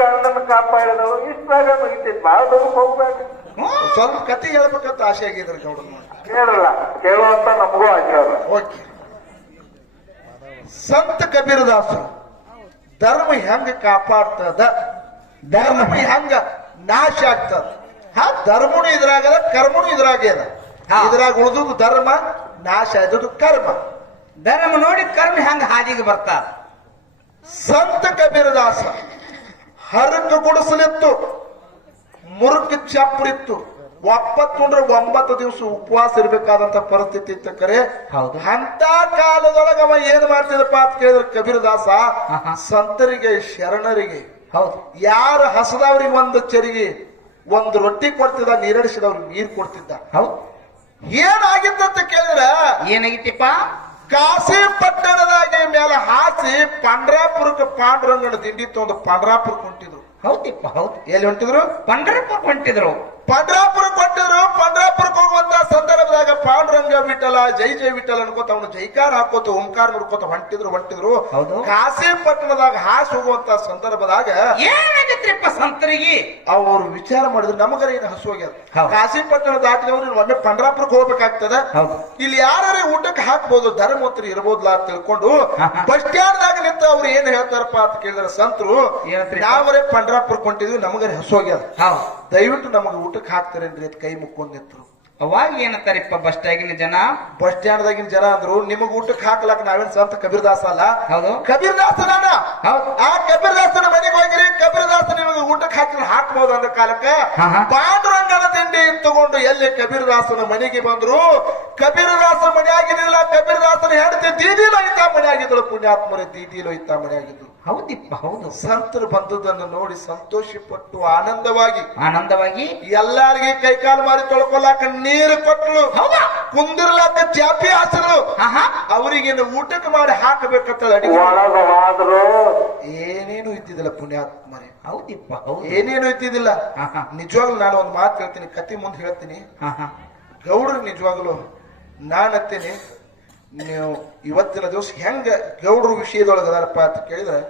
ಗಂಡನ ಕಾಪಾಡಿದಳು ಇಷ್ಟಾಗ ಮುಗಿತೈತಿ ಬಾಳ ದೂರಕ್ಕೆ ಹೋಗ್ಬೇಕು. ಸ್ವಲ್ಪ ಕತೆ ಹೇಳ್ಬೇಕಂತ ಆಸೆ ಆಗಿದ್ರಿ ಗೌಡ್ರ ನೋಡಿ. ಕೇಳಲ್ಲ ಕೇಳುವಂತ ನಮಗೂ ಆಗ್ಯಾವ. ಓಕೆ. ಸಂತ ಕಬೀರದಾಸ ಧರ್ಮ ಹೆಂಗ ಕಾಪಾಡ್ತದ, ಧರ್ಮ ಹೆಂಗ ನಾಶ ಆಗ್ತದ. ಧರ್ಮನು ಇದ್ರಾಗದ, ಕರ್ಮನು ಇದ್ರಾಗೆ ಅದ. ಇದ್ರಾಗ ಉಳಿದು ಧರ್ಮ ನಾಶ ಆಯ್ತು ಕರ್ಮ. ಧರ್ಮ ನೋಡಿ ಕರ್ಮ ಹೆಂಗ ಹಾದಿಗೆ ಬರ್ತಾರ. ಸಂತ ಕಬೀರದಾಸ ಹರಕ ಗುಡಿಸಲಿತ್ತು, ಮುರುಕ ಚಪ್ಪರಿತ್ತು, ಒಪ್ಪತ್ತುಂಡ್ರೆ 9 ದಿವಸ ಉಪವಾಸ ಇರ್ಬೇಕಾದಂತ ಪರಿಸ್ಥಿತಿ ಇತ್ತು. ಕರೆ ಅಂತ ಕಾಲದೊಳಗ ಅವ ಏನ್ ಮಾಡ್ತಿದಪ್ಪ ಅಂತ ಕೇಳಿದ್ರೆ ಕಬೀರದಾಸ ಸಂತರಿಗೆ ಶರಣರಿಗೆ ಹೌದು ಯಾರ ಹಸದವ್ರಿಗೆ ಒಂದು ಚರಿಗೆ ಒಂದು ರೊಟ್ಟಿ ಕೊಡ್ತಿದ್ದ, ನೀರಡಿಸಿದವ್ರಿಗೆ ನೀರು ಕೊಡ್ತಿದ್ದ. ಹೌದು ಏನಾಗಿತ್ತಂತ ಕೇಳಿದ್ರ ಏನಾಗಿತ್ತಿಪ್ಪ, ಕಾಶಿ ಪಟ್ಟಣದಾಗೆ ಮೇಲೆ ಹಾಸಿ ಪಂಡ್ರಾಪುರಕ್ಕೆ ಪಾಂಡುರಂಗನ ದಿಂಡಿ ತೊಂದು ಪಂಡ್ರಾಪುರಕ್ಕೆ ಹೊಂಟಿದ್ರು. ಹೌದಿಪ್ಪ ಹೌದು. ಎಲ್ಲಿ ಹೊಂಟಿದ್ರು? ಪಂಡ್ರಾಪುರಕ್ಕೆ ಹೊಂಟಿದ್ರು. ಪಂಡ್ರಾಪುರಕ್ಕೆ ಹೊಂಟಿದ್ರು. ಪಂಡ್ರಾಪುರಕ್ಕೆ ಹೋಗುವಂತ ಸಂದರ್ಭದಾಗ ಪಾಂಡುರಂಗ ವಿಠಲ ಜೈ ಜೈ ವಿಠಲ ಅನ್ಕೋತ ಅವನು ಜೈಕಾರ ಹಾಕೋತ ಓಂಕಾರ ನೋಡ್ಕೋತ ಹೊಂಟಿದ್ರು. ಕಾಶಿ ಪಟ್ಟಣದಾಗ ಹಾಸಿ ಹೋಗುವಂತ ಸಂದರ್ಭದಾಗ ಏನಾಗತ್ರಿಪ್ಪ ಸಂತರಿಗೆ ಅವ್ರು ವಿಚಾರ ಮಾಡಿದ್ರು, ನಮಗರ ಏನು ಹಸು ಹೋಗ್ಯದ, ಕಾಶಿ ಪಟ್ಟಣ ದಾಟಿದವ್ರು ಒಮ್ಮೆ ಪಂಡ್ರಾಪುರಕ್ಕೆ ಹೋಗ್ಬೇಕಾಗ್ತದ, ಇಲ್ಲಿ ಯಾರೇ ಊಟಕ್ಕೆ ಹಾಕ್ಬೋದು, ಧರ್ಮವಂತರು ಇರ್ಬೋದ್ಲಾ ಅಂತ ತಿಳ್ಕೊಂಡು ಬಸ್ ಸ್ಟ್ಯಾಂಡ್ ದಾಗ ನಿಂತ ಅವ್ರು ಏನ್ ಹೇಳ್ತಾರಪ್ಪ ಅಂತ ಕೇಳಿದ್ರೆ ಸಂತರು, ನಾವರೇ ಪಂಡ್ರಾಪುರಕ್ಕೆ ಹೊಂಟಿದ್ವಿ, ನಮಗರ ಹಸು ಹೋಗ್ಯದ, ದಯವಿಟ್ಟು ನಮಗೆ ಊಟಕ್ಕೆ ಹಾಕ್ತಾರೇನ್ರಿ ಅಂತ ಕೈ ಮುಕ್ಕೊಂಡ್ ನಿಂತರು. ಅವಾಗ ಏನಂತಾರಿಪ್ಪ ಬಸ್ ಸ್ಟ್ಯಾಂಡಿನ ಜನ, ಬಸ್ ಸ್ಟ್ಯಾಂಡ್ ದಾಗಿನ ಜನ ಅಂದ್ರು, ನಿಮಗ್ ಊಟಕ್ಕೆ ಹಾಕ್ಲಾಕ ನಾವೇನ್ ಸಂತ ಕಬೀರದಾಸ ಅಲ್ಲ. ಹೌದು ಕಬೀರದಾಸನ ಆ ಕಬೀರದಾಸನ ಮನೆಗೆ ಹೋಗಿರಿ, ಕಬೀರದಾಸ ನಿಮಗೆ ಊಟಕ್ಕೆ ಹಾಕಿದ್ರೆ ಹಾಕ್ಬಹುದು ಅಂದ ಕಾಲಕ್ಕ ಪಾಂಡುರಂಗನ ತಿಂಡಿ ತಗೊಂಡು ಎಲ್ಲಿ ಕಬೀರದಾಸನ ಮನೆಗೆ ಬಂದ್ರು. ಕಬೀರದಾಸನ ಮನೆ ಆಗಿದ್ದಿಲ್ಲ, ಕಬೀರದಾಸನ ಹೆಂಡತಿ ದೀದಿ ಲೋಯ್ತಾ ಮನೆ ಆಗಿದ್ದಳು. ಪುಣ್ಯಾತ್ಮರೇ ದೀದಿ ಲೋಯ್ತಾ ಮನೆ ಆಗಿದ್ರು. ಹೌದಿಪ್ಪ ಹೌದು. ಸಂತರು ಬಂದದನ್ನು ನೋಡಿ ಸಂತೋಷ ಪಟ್ಟು ಆನಂದವಾಗಿ ಎಲ್ಲಾರಿಗೆ ಕೈಕಾಲು ಮಾರಿ ತೊಳ್ಕೊಲಾಕ ನೀರು ಕೊಟ್ಟಳು, ಕುಂದಿರ್ಲಾಕ ಚಾಪಿ ಹಾಸಲು, ಅವರಿಗೇನು ಊಟಕ್ಕೆ ಮಾಡಿ ಹಾಕಬೇಕಂತ ಅಡಿಗೆ ಏನೇನು ಇದ್ದಿದ್ದಿಲ್ಲ. ಪುಣ್ಯಾತ್ಮರೇ ಹೌದಿಪ್ಪ ಹೌದು, ಏನೇನು ಇದ್ದಿದ್ದಿಲ್ಲ. ನಿಜವಾಗ್ಲು ನಾನು ಒಂದು ಮಾತು ಹೇಳ್ತೀನಿ, ಕತಿ ಮುಂದೆ ಹೇಳ್ತೀನಿ. ಗೌಡ್ರು ನಿಜವಾಗ್ಲು ನಾನತ್ತೀನಿ, ನೀವು ಇವತ್ತಿನ ದಿವಸ ಹೆಂಗ ಗೌಡ್ರ ವಿಷಯದೊಳಗ ಅದಾರಪ್ಪ ಅಂತ ಕೇಳಿದ್ರೆ,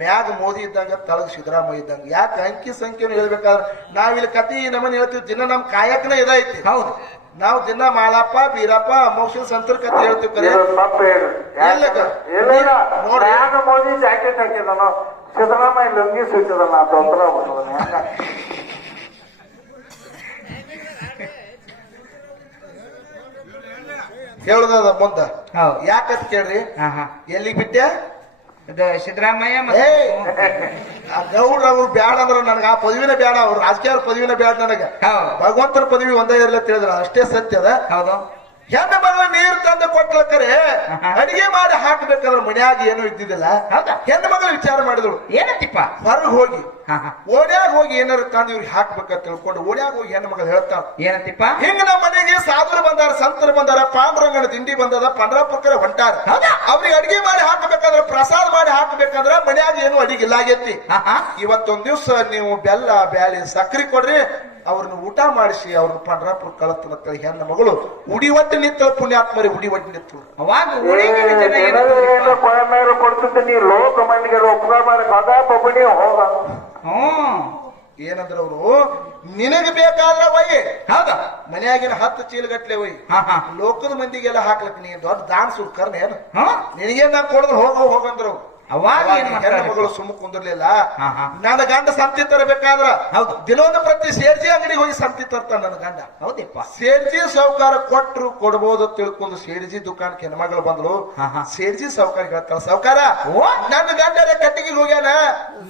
ಮ್ಯಾಗ ಮೋದಿ ಇದ್ದಂಗ ತಳಗ ಸಿದ್ದರಾಮಯ್ಯ ಇದ್ದಂಗ. ಯಾಕೆ ಅಂಕಿ ಸಂಖ್ಯೆನು ಹೇಳ್ಬೇಕಾದ್ರೆ ನಾವಿಲ್ಲಿ ಕತಿ ನಮ್ಮನ್ನ ಹೇಳ್ತೀವಿ, ದಿನ ನಮ್ ಕಾಯಕನ ಇದೈತಿ. ಹೌದು, ನಾವು ದಿನ ಮಾಳಪ್ಪ ಬೀರಪ್ಪ ಮೋಕ್ಷ ಸಂತರ ಕತೆ ಹೇಳ್ತೀವಿ. ಕರೆ ನೋಡ್ರಿ ಮೋದಿ ಜಾಕೆಟ್ ಹಾಕಿದನು, ಸಿದ್ದರಾಮಯ್ಯ ಲುಂಗಿ ಸುತ್ತಿದನ, ಹೇಳುದ ಮುಂದ ಯಾಕಂತ ಕೇಳ್ರಿ. ಎಲ್ಲಿಗೆ ಬಿಟ್ಟೆ ಸಿದ್ದರಾಮಯ್ಯ ಗೌಡ್ರ ಅವ್ರು ಬ್ಯಾಡ ಅಂದ್ರ ನನಗ ಆ ಪದವಿನ ಬ್ಯಾಡ, ಅವ್ರು ರಾಜಕೀಯ ಪದವಿನ ಬ್ಯಾಡ ನನಗ, ಭಗವಂತನ ಪದವಿ ಒಂದೇ ಇರ್ಲಿ ಅಂತ ಹೇಳಿದ್ರ ಅಷ್ಟೇ ಸತ್ಯ ಅದ. ಹೌದು, ಹೆಣ್ಣು ಮಗಳ ನೀರು ತಂದು ಕೊಟ್ಲಕ್ಕರೆ ಅಡಿಗೆ ಮಾಡಿ ಹಾಕ್ಬೇಕಾದ್ರೆ ಮನ್ಯಾಗ ಏನು ಇದ್ದಿದ್ದಿಲ್ಲ. ಹೆಣ್ಣು ಮಗಳು ವಿಚಾರ ಮಾಡಿದಳು, ಏನಂತಿಪ್ಪ ಹೊರಗೆ ಹೋಗಿ ಓಡ್ಯಾಗ ಹೋಗಿ ಏನಾರು ತಂದು ಇವ್ರಿಗೆ ಹಾಕ್ಬೇಕಂತ ತಿಳ್ಕೊಂಡು ಓಡ್ಯಾಗ ಹೋಗಿ ಹೆಣ್ಣು ಮಗಳು ಹೇಳ್ತಾಳ, ಏನಂತಿಪ್ಪ ಹಿಂಗ ನಮ್ಮ ಮನೆಗೆ ಸಾಧುರು ಬಂದಾರ, ಸಂತರು ಬಂದಾರ, ಪಾಂಡುರಂಗನ ತಿಂಡಿ ಬಂದದ, ಪಂಡ್ರಾಪುರಕ್ಕೆ ಹೊಂಟಾರ, ಅವ್ರಿಗೆ ಅಡಿಗೆ ಮಾಡಿ ಹಾಕಬೇಕಾದ್ರೆ ಪ್ರಸಾದ ಮಾಡಿ ಹಾಕಬೇಕಾದ್ರ ಮನ್ಯಾಗ ಏನು ಅಡಿಗೆ ಇಲ್ಲ ಆಗೈತಿ. ಇವತ್ತೊಂದ್ ದಿವ್ಸ ನೀವು ಬೆಲ್ಲ ಬ್ಯಾಳಿ ಸಕ್ರಿ ಕೊಡ್ರಿ, ಅವ್ರನ್ನ ಊಟ ಮಾಡಿಸಿ ಅವ್ರನ್ನ ಪಂಡ್ರಾಪುರ ಕಳತನ ಹೆಣ್ಣು ಮಗಳು ಉಡಿ ಒಟ್ಟು ನಿಂತ. ಪುಣ್ಯಾತ್ಮರಿ ಉಡಿ ಒಟ್ಟು ನಿಂತು. ಅವಾಗ ಕೊಡ್ತಿದ್ದೆ, ನೀ ಲೋಕ ಮಂದಿಗೆ ಉಪಕಾರ ಮಾಡಿ ಕದಾ ಪಬ್ಬಣಿ ಹೋಗ. ಏನಂದ್ರ ಅವರು, ನಿನಗೆ ಬೇಕಾದ್ರ ಒಯ್ಯಿ, ಹೌದಾ ಮನ್ಯಾಗಿನ 10 ಚೀಲಗಟ್ಲೆ ಒಯ್ಯಿ, ಲೋಕದ ಮಂದಿಗೆಲ್ಲ ಹಾಕ್ಲಕ್ ನೀ ದೊಡ್ಡ ದಾನ್ ಸುಡ್ಕರ್ನ ಏನು, ನಿನಗೇನ್ ನಾ ಕೊಡದ್ರು ಹೋಗಂದ್ರು. ಅವಾಗ ಹೆಣ್ಣು ಮಗಳು ಸುಮ್ಮ ಕುಂದಿರ್ಲಿಲ್ಲ. ನನ್ನ ಗಂಡ ಸಂತಿ ತರಬೇಕಾದ್ರ ಹೌದು ದಿನೊಂದು ಪ್ರತಿ ಸೇರ್ಜಿ ಅಂಗಡಿಗೆ ಹೋಗಿ ಸಂತಿ ತರ್ತಾನ ನನ್ನ ಗಂಡ. ಹೌದಿಪ್ಪ, ಸೇರ್ಜಿ ಸೌಕಾರ ಕೊಟ್ರು ಕೊಡ್ಬೋದು ತಿಳ್ಕೊಂಡು ಸೇರ್ಜಿ ದುಕಾನಕ್ಕೆ ಹೆಣ್ಮಗಳು ಬಂದ್ರು. ಸೇರ್ಜಿ ಸೌಕಾರ ಹೇಳ್ತಾಳ, ಸೌಕಾರ ನನ್ನ ಗಂಡರ ಕಟ್ಟಿಗೆ ಹೋಗ್ಯಾನ,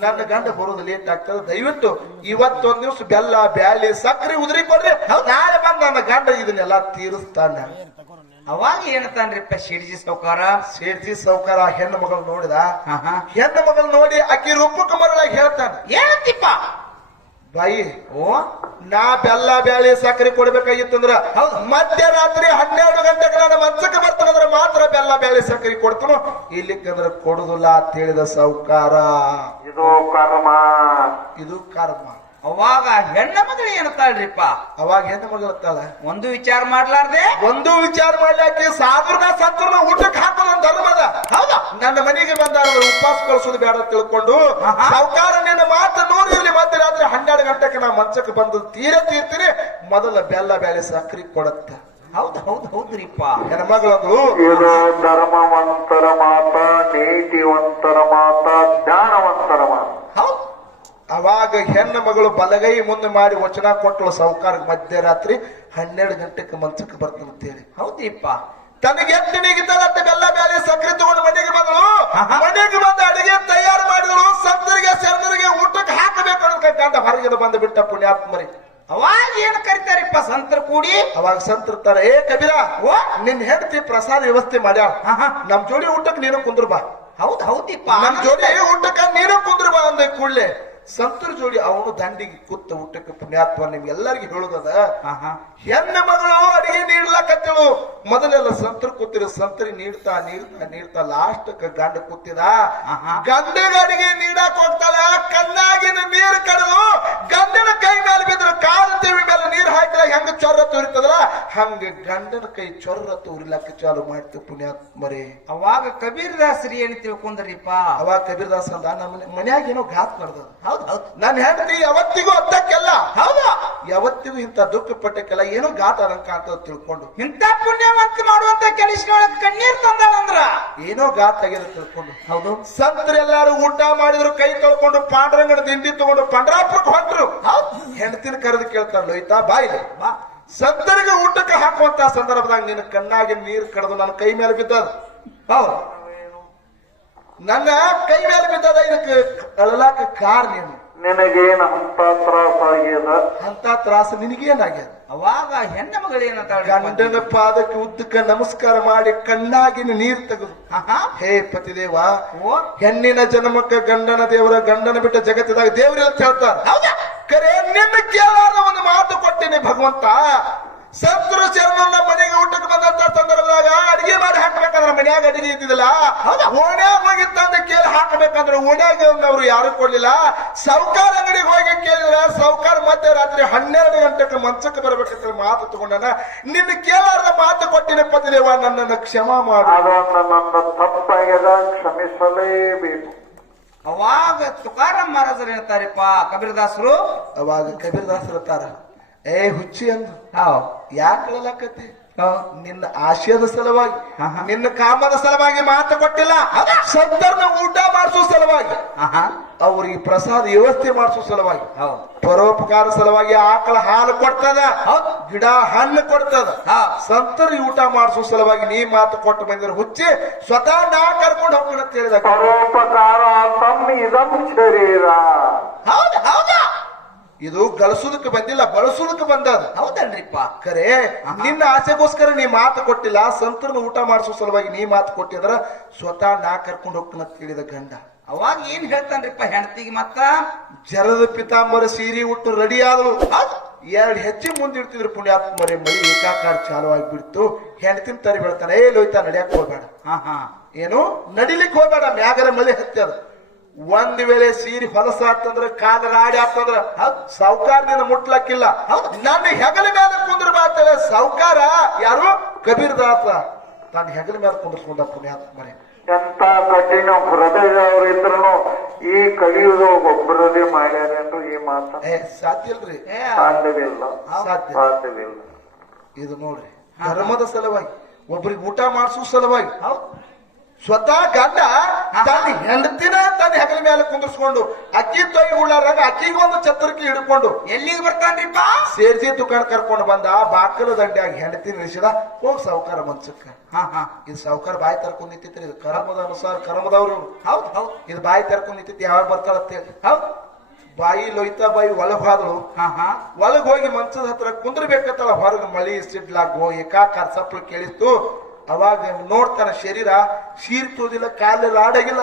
ನನ್ನ ಗಂಡ ಬರೋದು ಲೇಟ್ ಆಗ್ತದ, ದಯವಿಟ್ಟು ಇವತ್ತೊಂದ್ ದಿವ್ಸ ಬೆಲ್ಲ ಬ್ಯಾಳಿ ಸಕ್ರಿ ಉದ್ರಿ ಕೊಡ್ರಿ, ನಾಳೆ ಬಂದ್ ನನ್ನ ಗಂಡ ಇದನ್ನೆಲ್ಲಾ ತೀರಿಸ್ತಾನ. ಅವಾಗ ಏನಂತಾನ್ರಿಪ್ಪ ಸೇಡ್ಜಿ ಸೌಕಾರ ಹೆಣ್ಣು ಮಗಳು ನೋಡಿದ, ಹೆಣ್ಣು ಮಗಳು ನೋಡಿ ಅಕ್ಕಿ ರೂಪಕ್ಕೆ ಮರಳಾಗಿ ಹೇಳ್ತಾನೆ, ಏನಂತಿಪ್ಪ ಬಾಯಿ ನಾ ಬೆಲ್ಲ ಬ್ಯಾಳಿ ಸಕ್ಕರೆ ಕೊಡ್ಬೇಕಾಗಿತ್ತಂದ್ರ ಮಧ್ಯರಾತ್ರಿ 12 ಗಂಟೆಗೆ ನಾನು ಮಂಚಕ್ಕೆ ಬರ್ತಾನಂದ್ರ ಮಾತ್ರ ಬೆಲ್ಲ ಬ್ಯಾಳಿ ಸಕ್ಕರೆ ಕೊಡ್ತಾನು, ಇಲ್ಲಿಕ್ಕಂದ್ರ ಕೊಡುದಿಲ್ಲ ಅಂತ ಹೇಳಿದ ಸೌಕಾರ. ಇದು ಕರ್ಮ. ಅವಾಗ ಹೆಣ್ಣ ಮಗಳು ಏನತ್ತಾಳ್ರಿಪ್ಪ, ಅವಾಗ ಹೆಣ್ಣು ಮಗಳು ಅತ್ತಾಳ, ಒಂದು ವಿಚಾರ ಮಾಡ್ಲಾರ್ದೆ ಸಾಧುರ್ನ ಸತ್ತರ್ನ ಊಟಕ್ಕೆ ಹಾಕೋದು ಧರ್ಮದ. ಹೌದಾ, ನನ್ನ ಮನೆಗೆ ಬಂದಾರ ಉಪವಾಸ ಕಳಿಸೋದು ಬೇಡ ತಿಳ್ಕೊಂಡು ಸೌಕಾರ ನಿನ್ನ ಮಾತು ನಾ ಮಂಚಕ್ಕೆ ಬಂದು ತೀರ್ತೀನಿ ಮೊದಲ ಬೆಲ್ಲ ಬ್ಯಾಳೆ ಸಕ್ರಿ ಕೊಡತ್ತ. ಹೌದ್ರಿಪ್ಪ. ಹೆಣ್ಮಗಳು ಇದು ಧರ್ಮವಂತರ ಮಾತ, ನೀತಿವಂತರ ಮಾತ, ಜ್ಞಾನವಂತರ ಮಾತ. ಹೌದು. ಅವಾಗ ಹೆಣ್ಣು ಮಗಳು ಬಲಗೈ ಮುಂದೆ ಮಾಡಿ ವಚನ ಕೊಟ್ಟಳು ಸಾವುಕಾರ ಮಧ್ಯರಾತ್ರಿ 12 ಗಂಟೆಗೆ ಮಂಚಕ್ಕೆ ಬರ್ತಂತೇಳಿ. ಹೌದ್ರಿಪ್ಪ. ತನಗೆ ಎತ್ತಿನಿಗಿದ್ದಳತ್ತ ಬೆಲ್ಲ ಬ್ಯಾಳೆ ಸಕ್ಕರೆ ತಗೊಂಡು ಮನೆಗೆ ಬಂದಳು. ಮನೆಗೆ ಬಂದು ಅಡಿಗೆ ತಯಾರು ಮಾಡಿದಳು. ಸಂತರಿಗೆ ಶರಣರಿಗೆ ಊಟಕ್ಕೆ ಹಾಕಬೇಕು ಅನ್ನೋ ಗಂಡ ಹೊರಗೆ ಬಂದು ಬಿಟ್ಟ ಪುಣ್ಯಾತ್ಮರಿ. ಅವಾಗ ಏನ್ ಕರಿತಾರಿಪ್ಪ ಸಂತರ ಕೂಡಿ? ಅವಾಗ ಸಂತರ್ತಾರ, ಏ ಕಬೀರ, ನಿನ್ ಹೆಂಡತಿ ಪ್ರಸಾದ ವ್ಯವಸ್ಥೆ ಮಾಡ್ಯಾಳ, ನಮ್ ಜೋಡಿ ಊಟಕ್ಕೆ ನೀನು ಕುಂದ್ರ ಬಾ. ಹೌದಿಪ್ಪ. ನಮ್ ಜೋಡಿ ಊಟಕ್ಕೆ ನೀನು ಕುಂದ್ರ ಬಾ ಅಂದ ಕೂಡ್ಲೆ ಸಂತರ ಜೋಡಿ ಅವನು ದಂಡಿಗೆ ಕೂತ ಊಟಕ್ಕೆ ಪುಣ್ಯಾತ್ಮ ನಿಮ್ಗೆಲ್ಲರಿಗೂ ಹೇಳುದದ. ಹೆಣ್ಣ ಮಗಳು ಅಡಿಗೆ ನೀಡ್ಲಾಕತ್ತಳು. ಮೊದಲೆಲ್ಲ ಸಂತರು ಕೂತಿರು, ಸಂತರಿ ನೀಡ್ತಾ ನೀಡ್ತಾ ನೀಡ್ತಾ ಲಾಸ್ಟ್ ಗಂಡ ಕೂತಿದ. ಗಂಡಗ ಅಡಿಗೆ ನೀಡಾಕ್ ಹೋಗ್ತಾಳ. ಕಣ್ಣಾಗಿನ ನೀರು ಕಳೆದು ಗಂಡನ ಕೈ ಮೇಲೆ ಬಿದ್ರು ಕಾಲು ದೇವಿ ಮೇಲೆ ನೀರು ಹಾಕಿದಾಗ ಹೆಂಗ ಚೊರ್ರ ತೂರಿತದಲ್ಲ ಹಂಗ ಗಂಡನ ಕೈ ಚೊರ್ರ ತೂರಿಲಾಕ ಚಾಲು ಮಾಡ್ತು ಪುಣ್ಯಾತ್ಮರೇ. ಅವಾಗ ಕಬೀರದಾಸರಿ ಏನ್ ತಿಳ್ಕೊಂಡ್ರಿಪ್ಪ? ಅವಾಗ ಕಬೀರದಾಸ ಅಂದ, ನಮ್ಮ ಮನ್ಯಾಗ ಏನೋ ಘಾತ್ ನಡೆದ. ಹೌದು. ನನ್ನ ಹೆಂಡತಿ ಯಾವತ್ತಿಗೂ ಅತ್ತಕ್ಕೆಲ್ಲ, ಹೌದು, ಯಾವತ್ತಿಗೂ ಇಂಥ ದುಃಖ ಪಟ್ಟಕ್ಕೆಲ್ಲ ಏನೋ ಘಾತ ಅಲಂಕ ಅಂತ ತಿಳ್ಕೊಂಡು ಇಂಥ ಪುಣ್ಯವಂತ ಮಾಡುವಂತ ಕೆಲಸದೊಳಗೆ ಕಣ್ಣೀರ್ ತಂದಾಳಂದ್ರ ಏನೋ ಘಾತ ಆಗ್ಯದ ತಿಳ್ಕೊಂಡು. ಹೌದು. ಸಂತರೆಲ್ಲಾರು ಊಟ ಮಾಡಿದ್ರು, ಕೈ ತೊಳ್ಕೊಂಡು ಪಾಂಡುರಂಗನ ದಿಂಡಿ ತಗೊಂಡು ಪಂಡ್ರಾಪುರಕ್ಕೆ ಹೊಂಟ್ರು. ಹೆಂಡತಿನ ಕರೆದು ಕೇಳ್ತಾರ, ಲೋಯ್ತಾ ಬಾಯಿಲೆ ಸಂತರಿಗೆ ಊಟಕ್ಕೆ ಹಾಕುವಂತ ಸಂದರ್ಭದಾಗ ನಿನ್ನ ಕಣ್ಣಾಗಿ ನೀರು ಕಳೆದು ನನ್ನ ಕೈ ಮೇಲೆ ಬಿದ್ದದ. ಹೌದು, ನನ್ನ ಕೈ ಮೇಲೆ ಬಿದ್ದದ. ಇದಕ್ಕೆ ಅಳಲಾಕ ಕಾರ್ ನೀನು. ನಿನಗೇನು ಅಂತ ತ್ರಾಸ ಆಗ್ಯದ? ಅಂತ ತ್ರಾಸ ನಿನಗೇನಾಗ್ಯದ? ಅವಾಗ ಹೆಣ್ಣ ಮಗಳು ಏನಂತಾಳ? ಗಂಡನ ಪಾದಕ್ಕೆ ಉದ್ದಕ್ಕೆ ನಮಸ್ಕಾರ ಮಾಡಿ ಕಣ್ಣಾಗಿನ ನೀರು ತೆಗೆದು, ಹೇ ಪತಿದೇವ, ಹೆಣ್ಣಿನ ಜನ್ಮಕ್ಕ ಗಂಡನ ದೇವರ, ಗಂಡನ ಬಿಟ್ಟ ಜಗತ್ತಿದಾಗ ದೇವ್ರ ಅಂತ ಹೇಳ್ತಾರ. ಕರೆ ನಿನ್ನ ಕೇಳಾದ ಒಂದು ಮಾತು ಕೊಟ್ಟಿನಿ ಭಗವಂತ. ಸಂತರು ಶರಣನ ಮನೆಗೆ ಊಟಕ್ಕೆ ಬಂದಂತ ಸಂದರ್ಭದಾಗ ಅಡಿಗೆ ಮಾಡಿ ಹಾಕ್ಬೇಕಂದ್ರ ಮನ್ಯಾಗ ಅಡಿಗೆ ಇದ್ದಿದ್ದಿಲ್ಲ. ಓಣ್ಯಾಗ ಹೋಗಿ ತಂದು ಕೇಳಿ ಹಾಕಬೇಕಂದ್ರೆ ಓಣ್ಯಾಗ ಅವ್ರು ಯಾರು ಕೊಡ್ಲಿಲ್ಲ. ಸೌಕಾರ ಅಂಗಡಿಗೆ ಹೋಗಿ ಕೇಳಿದ್ರ ಸೌಕಾರ ಮಧ್ಯರಾತ್ರಿ 12 ಗಂಟೆಗೆ ಮಂಚಕ್ಕೆ ಬರ್ಬೇಕಂತ ಮಾತು ತಗೊಂಡನ. ನಿನ್ನ ಕೇಳಾರ್ದ ಮಾತು ಕೊಟ್ಟಿನ ಪತಿದೇವ, ನನ್ನನ್ನು ಕ್ಷಮಾ ಮಾಡು. ಅದನ್ನ ನನ್ನ ತಪ್ಪಾಗ್ಯದ, ಕ್ಷಮಿಸಲೇಬೇಕು. ಅವಾಗ ತುಕಾರಾಮ್ ಮಹಾರಾಜರು ಹೇಳ್ತಾರಪ್ಪ ಕಬೀರದಾಸರು. ಅವಾಗ ಕಬೀರದಾಸರು ಇರ್ತಾರ, ಏ ಹುಚ್ಚಿ ಅಂದು ಯಾಕಲಕತಿ? ನಿನ್ನ ಆಶಯದ ಸಲುವಾಗಿ, ನಿನ್ನ ಕಾಮದ ಸಲುವಾಗಿ ಮಾತು ಕೊಟ್ಟಿಲ್ಲ. ಸಂತರ್ನ ಊಟ ಮಾಡಿಸೋ ಸಲುವಾಗಿ, ಅವ್ರಿಗೆ ಪ್ರಸಾದ ವ್ಯವಸ್ಥೆ ಮಾಡಿಸೋ ಸಲುವಾಗಿ, ಪರೋಪಕಾರ ಸಲುವಾಗಿ ಆಕಳ ಹಾಲು ಕೊಡ್ತದ, ಗಿಡ ಹಣ್ಣು ಕೊಡ್ತದ. ಸಂತರಿಗೆ ಊಟ ಮಾಡಿಸೋ ಸಲುವಾಗಿ ನೀ ಮಾತು ಕೊಟ್ಟು ಬಂದಿರೋ ಹುಚ್ಚಿ, ಸ್ವತಃ ನಾ ಕರ್ಕೊಂಡು ಹೋಗೋಣ ಅಂತ ಹೇಳಿದ. ಪರೋಪಕಾರ ತಮ್ಮ ಇದಂ ಶರೀರ. ಹೌದು ಹೌದಾ? ಇದು ಗಳಿಸೋದಕ್ಕೆ ಬಂದಿಲ್ಲ, ಬಳಸೋದಕ್ಕೆ ಬಂದದ. ಹೌದಲ್ರಿಪ್ಪ? ಖರೆ ನಿನ್ನ ಆಸೆಗೋಸ್ಕರ ನೀ ಮಾತು ಕೊಟ್ಟಿಲ್ಲ. ಸಂತರನ್ನ ಊಟ ಮಾಡಿಸೋ ಸಲುವಾಗಿ ನೀ ಮಾತು ಕೊಟ್ಟಿದ್ರ ಸ್ವತಃ ನಾ ಕರ್ಕೊಂಡು ಹೋಗ್ತಾನ ಅಂತ ಹೇಳಿದ ಗಂಡ. ಅವಾಗ ಏನ್ ಹೇಳ್ತಾನ್ರಿಪ್ಪ ಹೆಂಡತಿಗೆ? ಮತ್ತ ಜರದ ಪಿತಾಂಬರ ಸೀರೆ ಉಟ್ಟು ರೆಡಿ ಆದಳು. 2 ಹೆಜ್ಜೆ ಮುಂದಿಡ್ತಿದ್ರು ಪುಣ್ಯಾತ್ಮರೇ. ಮಳಿ ಏಕಾಕಾರ ಚಾಲು ಆಗ್ಬಿಡ್ತು. ಹೆಂಡತಿನ ತರಿ ಬೆಳ್ತಾನೆ, ಏ ಲೋಯ್ತಾ ನಡಿಯಕ್ ಹೋಗ್ಬೇಡ, ಏನು ನಡಿಲಿಕ್ಕೆ ಹೋಗ್ಬೇಡ, ಮ್ಯಾಗರ ಮಳೆ ಹತ್ತದ. ಒಂದ್ ವೇಳೆ ಸೀರೆ ಹೊಲಸಾತಂದ್ರ ಕಾಲ ರಾಡಿ ಆತಂದ್ರ ಸಾವುಕಾರದಿಂದ ಮುಟ್ಲಕ್ಕಿಲ್ಲ. ನನ್ನ ಹೆಗಲ ಮೇಲೆ ಕುಂದ್ರ ಬಾಳ್ತಾಳೆ ಸಾವುಕಾರ. ಯಾರು? ಕಬೀರದಾಸ ನನ್ನ ಹೆಗಲ ಮೇಲೆ ಕುಂದ್ರಸ್ಕೊಂಡ ಪುಣ್ಯಾತ್ಮರೇ. ಎಂತ ಕಠಿಣ ಹೃದಯದವ್ರು ಇದ್ರು ಈ ಕಲಿಯುಗ ಒಬ್ಬರದೇ ಮಾಡ್ಯಾರೇನ್ರು ಈ ಮಾತ? ಸಾಧ್ಯ ಇಲ್ರಿ, ಸಾಧ್ಯವಿಲ್ಲ, ಸಾಧ್ಯವಿಲ್ಲ. ಇದು ನೋಡ್ರಿ, ಧರ್ಮದ ಸಲುವಾಗಿ, ಒಬ್ರಿಗೆ ಊಟ ಮಾಡಿಸೋ ಸಲುವಾಗಿ ಸ್ವತಃ ಗಂಡ ತನ್ನ ಹೆಂಡತಿನ ತನ್ನ ಹೆಗಲ ಮೇಲೆ ಕುಂದಿಸ್ಕೊಂಡು ಅಕ್ಕಿ ತೊಯ್ ಉಳ್ಳಾರಾಗ ಅಕ್ಕಿಗೊಂದು ಛತ್ರಕ್ಕೆ ಹಿಡ್ಕೊಂಡು ಎಲ್ಲಿಗೆ ಬರ್ತಾನ್ರಿಪ್ಪ? ಸೇರ್ಸಿ ದುಕಾನ್ ಕರ್ಕೊಂಡು ಬಂದ. ಬಾಕಲ ದಂಡ್ಯಾಗಿ ಹೆಂಡತಿ ನಿಲ್ಲಿಸಿದ. ಹೋಗ್ ಸಾವುಕಾರ ಮನ್ಸಕ್ಕ. ಇದು ಸಾವುಕಾರ ಬಾಯಿ ತರ್ಕೊಂಡ್ ನಿಂತಿತ್ರಿ. ಇದು ಕರ್ಮದ ಅನುಸಾರ ಕರ್ಮದವ್ರು. ಹೌದ್ ಹೌದ್. ಇದು ಬಾಯಿ ತರ್ಕೊಂಡ್ ನಿಂತಿತ್ತು, ಯಾವಾಗ ಬರ್ತಾಳ ಅಂತ ಹೇಳಿ. ಹೌದ್. ಬಾಯಿ ಲೊಯ್ತಾ ಬಾಯಿ ಒಳಗ್ ಹೋದಳು. ಒಳಗ್ ಹೋಗಿ ಮಂಚದ ಹತ್ರ ಕುಂದ್ರಬೇಕತ್ತಳ. ಹೊರಗೆ ಮಳಿ ಸಿಡ್ಲಾಗೋ ಏಕಾಕಾರ ಸಪ್ಪಳು ಕೇಳಿತ್ತು. ಅವಾಗ ನೋಡ್ತಾನ ಶರೀರ ಸೀರ್ತೋದಿಲ್ಲ, ಕಾಲ ರಾಡಾಗಿಲ್ಲ,